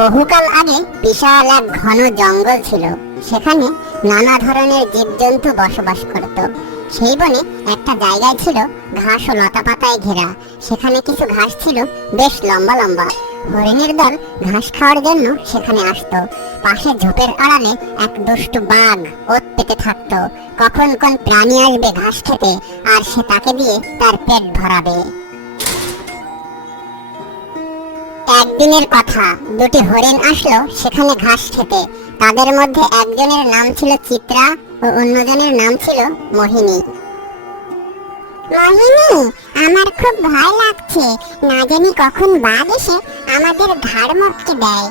বহুকাল আগে বিশাল এক ঘন জঙ্গল ছিল। সেখানে নানা ধরনের জীবজন্তু বসবাস করত। সেই বনে একটা জায়গায় ছিল ঘাস ও লতা পাতায় ঘেরা। সেখানে কিছু ঘাস ছিল বেশ লম্বা লম্বা। হরিণের দল ঘাস খাওয়ার জন্য সেখানে আসতো। পাশে ঝোপের আড়ালে এক দুষ্ট বাঘ ওত পেতে থাকতো। কখন কোন প্রাণী আসবে ঘাস খেতে, আর সে তাকে দিয়ে তার পেট ভরাবে। একদিনের কথা। দুটি হরিণ আসলো সেখানে ঘাস খেতে। তাদের মধ্যে একজনের নাম ছিল চিত্রা ও অন্যজনের নাম ছিল মোহিনী। মোহিনী, আমার খুব ভয় লাগছে। না জানি কখন বাঘ এসে আমাদের ঘাড় মটকে দেয়।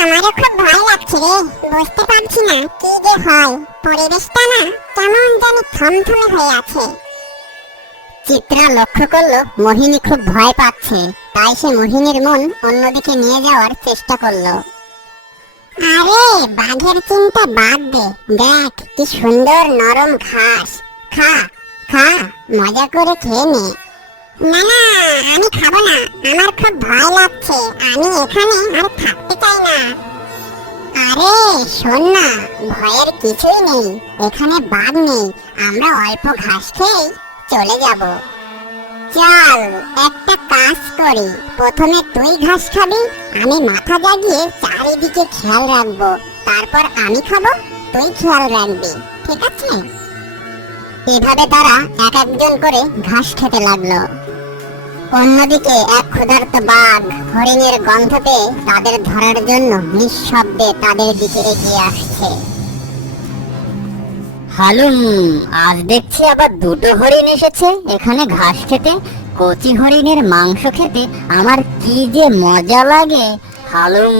আমারও খুব ভয় লাগছে রে। বুঝতে পারছি না কি যে হয়। পরিবেশটা না কেমন জানি থমথমে হয়ে আছে। চিত্রা লক্ষ্য করল, মোহিনী খুব ভয় পাচ্ছে। তাই সে মোহিনীর মন অন্যদিকে নিয়ে যাওয়ার চেষ্টা করল। আরে, বাঘের চিন্তা বাদ দে। দেখ, কি সুন্দর নরম ঘাস। খা খা, মজা করে খেয়ে নে। না না, আমি খাব না। আমার খুব ভয় লাগছে। আমি এখানে আর থাকতে চাই না। আরে, শোন না, ভয়ের কিছুই নেই। এখানে বাঘ নেই। আমরা অল্প ঘাস খেয়েই চলে যাব। চল, একটা কাজ করি। প্রথমে তুই ঘাস খাবি, আমি মাথা জাগিয়ে চারিদিকে খেয়াল রাখব। তারপর আমি খাব, তুই খেয়াল রাখবি, ঠিক আছে? এভাবে তারা এক একজন করে ঘাস খেতে লাগল। অন্যদিকে এক ক্ষুধার্ত বাঘ হরিণের গন্ধ পেয়ে তাদের ধরার জন্য নিঃশব্দে তাদের দিকে এগিয়ে আসছে। হালুম আজ দেখছি আবার দুটো হরিণ এসেছে। এখানে ঘাস খেতে কচি হরিণের মাংস খেতে। আমার কি যে মজা লাগে। হালুম।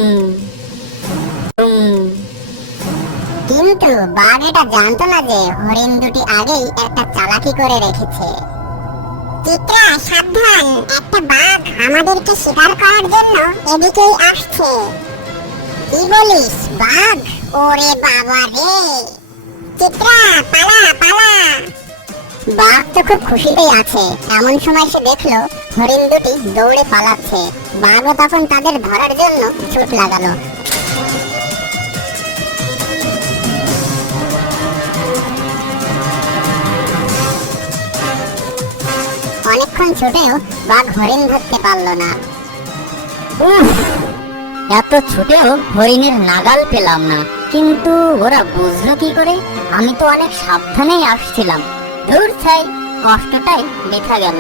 কিন্তু বাঘ এটা জানতো না যে হরিণ দুটি আগেই একটা চালাকি করে রেখেছে। চিত্রা সাবধান। একটা বাঘ আমাদেরকে শিকার করার জন্য এদিকেই আসছে। কি বলিস বাঘ? ওরে বাবা রে। চিত্রা, পালা পালা। বাঘ তো খুব খুশিতেই আছে। এমন সময় সে দেখল, হরিণ দুটি দৌড়ে পালাচ্ছে। বাঘও তখন তাদের ধরার জন্য ছুট লাগালো। অনেকক্ষণ ছুটেও বাঘ হরিণ ধরতে পারল না। এত ছুটেও হরিণের নাগাল পেলাম না। কিন্তু ওরা বুঝলো কি করে? আমি তো অনেক সাবধানেই আসছিলাম। দূর ছাই, কষ্টটাই দেখা গেল।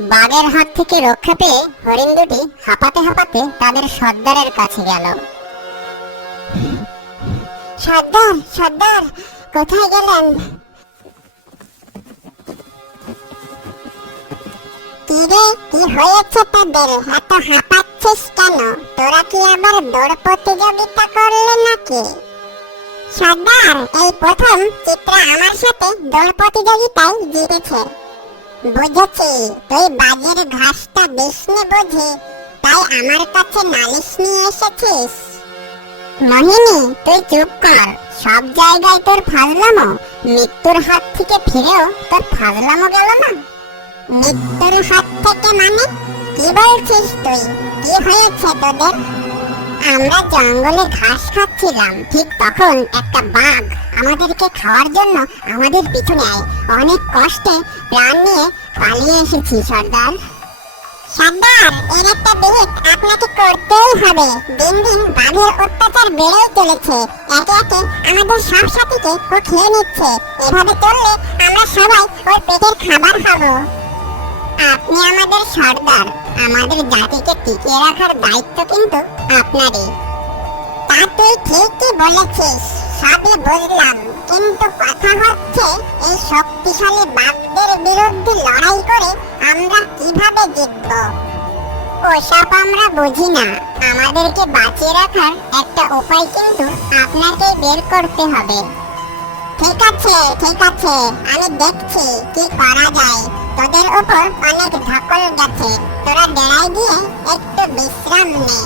বাঘের হাত থেকে রক্ষা পেয়ে হরিণ দুটি হাঁপাতে হাঁপাতে তাদের সর্দারের কাছে গেল। সর্দার সর্দার, কোথায় গেলেন? কি রে, কি হয়েছে তাদের? এত হাঁপাচ্ছিস কেন? তোরা কি আবার দৌড় প্রতিযোগিতা করলে নাকি? সর্দার, এই প্রথম চিত্রা আমার সাথে দৌড় প্রতিযোগিতায় জিতেছে। বুঝেছি, তুই বাজের ঘাসটা দিসনি বুঝি, তাই আমার কাছে নালিশ নিয়ে এসেছিস। মোহিনী, তুই চুপ কর, সব জায়গায় তোর ফাজলামো। মৃত্যুর হাত থেকে ফিরেও তোর ফাজলামো গেল না। মৃত্যুর হাত থেকে মানে? কি বলছিস তুই? কি হয়েছে তোদের? আমরা জঙ্গলে ঘাস খাচ্ছিলাম, ঠিক তখন একটা বাঘ আমাদেরকে খাওয়ার জন্য আমাদের পিছনে আয়। অনেক কষ্টে প্রাণ নিয়ে পালিয়ে এসেছি, সর্দার। সর্দার, এর একটা বিহিত আপনাকে করতেই হবে। দিন দিন বাঘের অত্যাচার বেড়েই চলেছে। একে একে আমাদের সব সাথীকে ও খেয়ে নিচ্ছে। এভাবে চললে আমরা সবাই ওর পেটের খাবার খাব। আপনি আমাদের সর্দার। আমাদের জাতিকে টিকিয়ে রাখার দায়িত্ব কিন্তু আপনারই। তা তুই ঠিকই বলেছিস, সবই বুঝলাম। কিন্তু কথা হচ্ছে, এই শক্তিশালী বাঘদের বিরুদ্ধে লড়াই করে আমরা কীভাবে জিতব? ওসব আমরা বুঝি না। আমাদেরকে বাঁচিয়ে রাখার একটা উপায় কিন্তু আপনাকে বের করতে হবে। ঠিক আছে ঠিক আছে, আমি দেখছি কি করা যায়। তোদের উপর অনেক ধকল গেছে। তোরা ডেরায় গিয়ে একটু বিশ্রাম নে।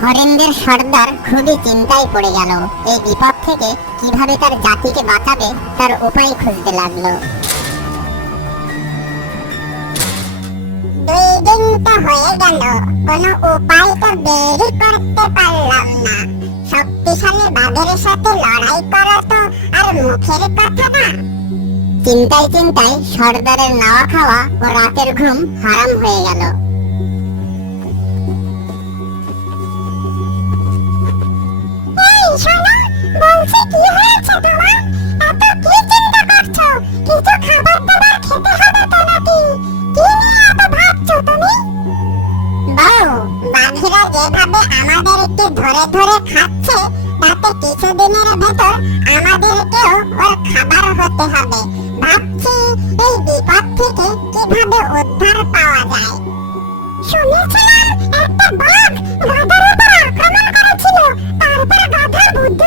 হরেন্দ্র সর্দার খুবই চিন্তায় পড়ে গেল। এই বিপদ থেকে কীভাবে তার জাতিকে বাঁচাবে, তার উপায় খুঁজতে লাগল। দিন তো হয়ে গেল, কোনো উপায় তো বেরই করতে পারলাম না। শক্তিশালী বাঘের সাথে লড়াই করা তো আর মুখের কথা না। চিন্তায় চিন্তায় সর্দারের নাওয়া খাওয়া ও রাতের ঘুম হারাম হয়ে গেল। বলছি কি হয়েছে তোমার? এত কি চিন্তা করছ? কিছু খাবার দাবার খেতে হবে বাঘেরা যেভাবে আমাদেরকে ধরে ধরে খাচ্ছে, তাতে কিছুদিনের ভেতর আমাদেরকেও ওর খাবার হতে হবে। ভাবছি এই বিপদ থেকে কীভাবে উদ্ধার পাওয়া যায়। শুনেছিলাম একটা বাঘ গাধার উপর আক্রমণ করেছিল, তারপর গাধা বুদ্ধি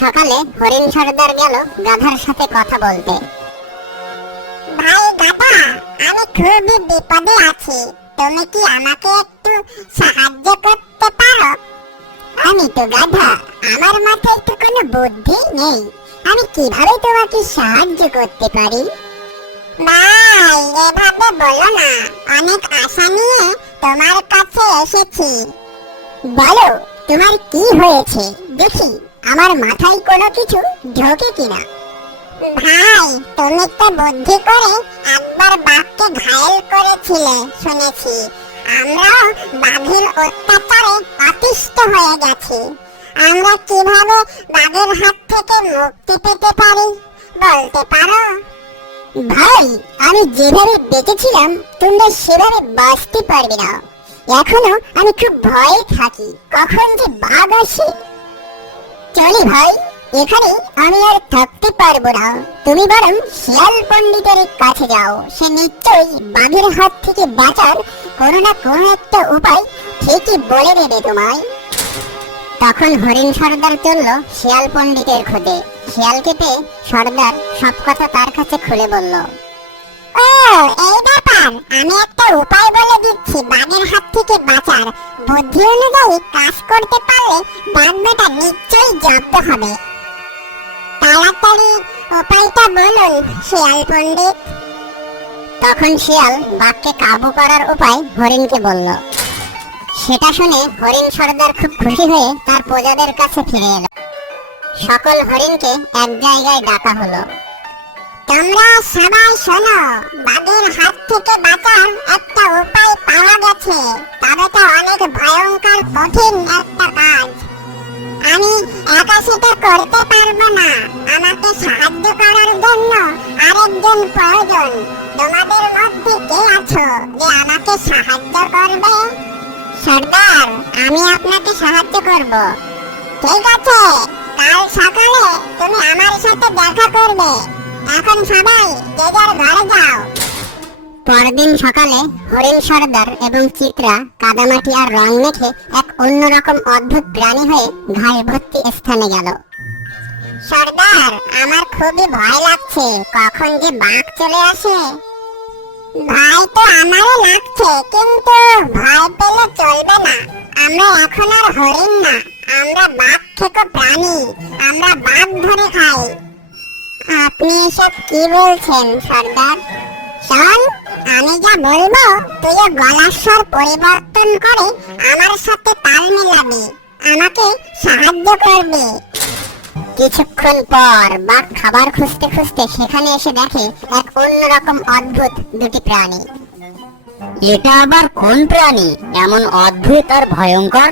সকালে হরিণ সর্দার গেল গাধার সাথে কথা বলতে। ভাই দাদা আমি খুবই বিপদে আছি। তুমি কি আমাকে একটু সাহায্য করতে পারো? আমি তো গাধা আমার মাথায় তো কোনো বুদ্ধি নেই। আমি কীভাবে তোমাকে সাহায্য করতে পারি? ভাই এভাবে বলো না অনেক আশা নিয়ে তোমার কাছে এসেছি। বলো তোমার কি হয়েছে? দেখি। আমার মাথায় কোনো কিছু ঢোকে কিনা? ভাই, তুমি তো বুদ্ধি করে একবার বাঘকে ঘায়েল করেছিলে, শুনেছি। আমরা বাঘের অত্যাচারে অতিষ্ঠ হয়ে গেছি। আমরা কীভাবে বাঘের হাত থেকে মুক্তি পেতে পারি? বলতে পারো। ভাই, আমি যেভাবে বেঁচেছিলাম, তোমরা সেভাবে বাঁচতে পারবে না। এখনও আমি খুব ভয়ে থাকি। কখন যে বাঘ আসে চলি ভাই এখানে আমি আর থাকতে পারব না। তুমি বরং শিয়াল পণ্ডিতের কাছে যাও। সে নিশ্চয়ই বাঘের হাত থেকে বাঁচার কোনো না কোনো একটা উপায় ঠিকই বলে দেবে তোমায়। তখন হরিণ সর্দার চলল শিয়াল পণ্ডিতের খোঁজে। শিয়ালকে পেয়ে সর্দার সব কথা তার কাছে খুলে বলল, ও, এই ব্যাপার, আমি একটা উপায় বলে দিচ্ছি। বাঘের হাত থেকে বাঁচার। বুদ্ধি অনুযায়ী কাজ করতে পারলে বাঘ নিশ্চয়ই জব্দ হবে। তাড়াতাড়ি উপায়টা বলুন, শিয়াল পণ্ডিত। তখন শিয়াল বাঘকে কাবু করার উপায় হরিণকে বলল। সেটা শুনে হরিণ সর্দার খুব খুশি হয়ে তার প্রজাদের কাছে ফিরে এলো। সকল হরিণকে এক জায়গায় ডাকা হলো। তোমরা সবাই শোনো, বাঘের হাত থেকে বাঁচার একটা উপায় পাওয়া গেছে। তবে তো অনেক ভয়ঙ্কর, কঠিন একটা কাজ। আমি একা সেটা করতে পারব না। আমাকে সাহায্য করার জন্য আরেকজন প্রয়োজন। তোমাদের মধ্যে কে আছো যে আমাকে সাহায্য করবে? সর্দার, আমি আপনাকে সাহায্য করব। ঠিক আছে, কাল সকালে তুমি আমার সাথে দেখা করবে। এখন সবাই যে যার ঘরে যাও। পরদিন সকালে হরিণ সর্দার এবং চিত্রা, কাদামাটি আর রং মেখে এক অন্যরকম অদ্ভুত প্রাণী হয়ে ঘাস ভর্তি স্থানে গেল। সর্দার, আমার খুবই ভয় লাগছে। কখন যে বাঘ চলে আসে? ভয় তো আমারও লাগছে, কিন্তু ভয় পেলে চলবে না। আমরা এখন আর হরিণ না। আমরা বাঘ থেকে প্রাণী। আমরা বাঘ ধরে খাই। আপনি এসব কি বলছেন, সর্দার? শোন আমি যা বলব তুইও গলার স্বর পরিবর্তন করে আমার সাথে তাল মেলাবি। আমাকে সাহায্য করবি। কিছুক্ষণ পর বাঘ খাবার খুঁজতে খুঁজতে সেখানে এসে দেখে এক অন্যরকম অদ্ভুত দুটি প্রাণী। এটা আবার কোন প্রাণী? এমন অদ্ভুত আর ভয়ঙ্কর?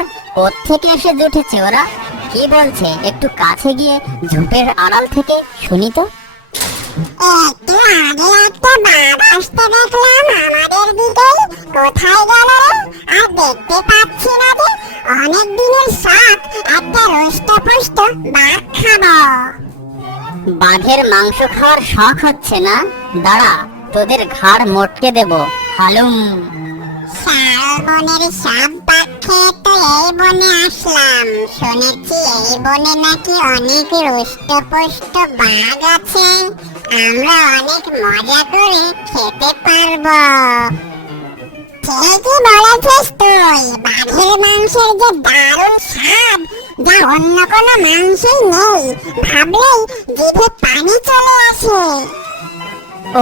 থেকে এসে জুটেছে ওরা? কি বলছে? একটু কাছে গিয়ে ঝোপের আড়াল থেকে শুনি তো। একটু আগে একটা বাঘ আসতে দেখলাম আমাদের দিকে কোথায় গেল রে? আর দেখতে পাচ্ছি না যে অনেক দিনের শখ একটা বাঘ খাব। বাঘের মাংস খাওয়ার শখ হচ্ছে না? দাঁড়া তোদের ঘাড় মোটকে দেব। হালুম। খেয়ে তো এই বনে আসলাম। শুনেছি এই বনে নাকি অনেক রুষ্ট পুষ্ট বাঘ আছে। আমরা অনেক মজা করে খেতে পারব। ঠিকই বলেছিস তুই। বাঘের মাংসের যে দারুণ স্বাদ, যা অন্য কোনো মাংসই নেই, ভাবলেই জিভে পানি চলে আসে।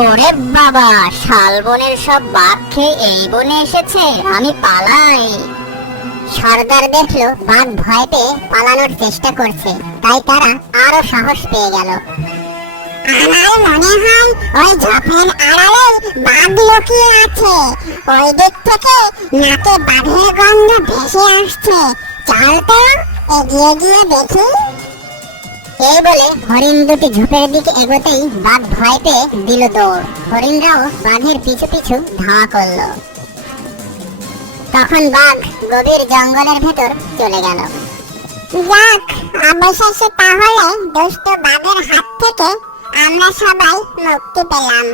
ওরে বাবা, শালবনের সব বাঘ খেয়ে এই বনে এসেছে, আমি পালাই। সর্দার দেখল বাঘ ভয় পেয়ে পালানোর চেষ্টা করছে, তাই তারা আরও সাহস পেয়ে গেল। আমার মনে হয় ওই ঝোপের আড়ালে বাঘ লুকিয়ে আছে ওই দিক থেকে নাকে বাঘের গন্ধ ভেসে আসছে চল তো এগিয়ে গিয়ে দেখি এই বলে হরিণ দুটি ঝোপের দিকে এগোতেই বাঘ ভয় পেয়ে দিল দৌড় হরিণরাও বাঘের পিছু পিছু ধাওয়া করল তখন বাঘ গভীর জঙ্গলের ভেতর চলে গেল যাক অবশেষে তাহলে দুষ্ট বাঘের হাত থেকে আমরা সবাই মুক্তি পেলাম।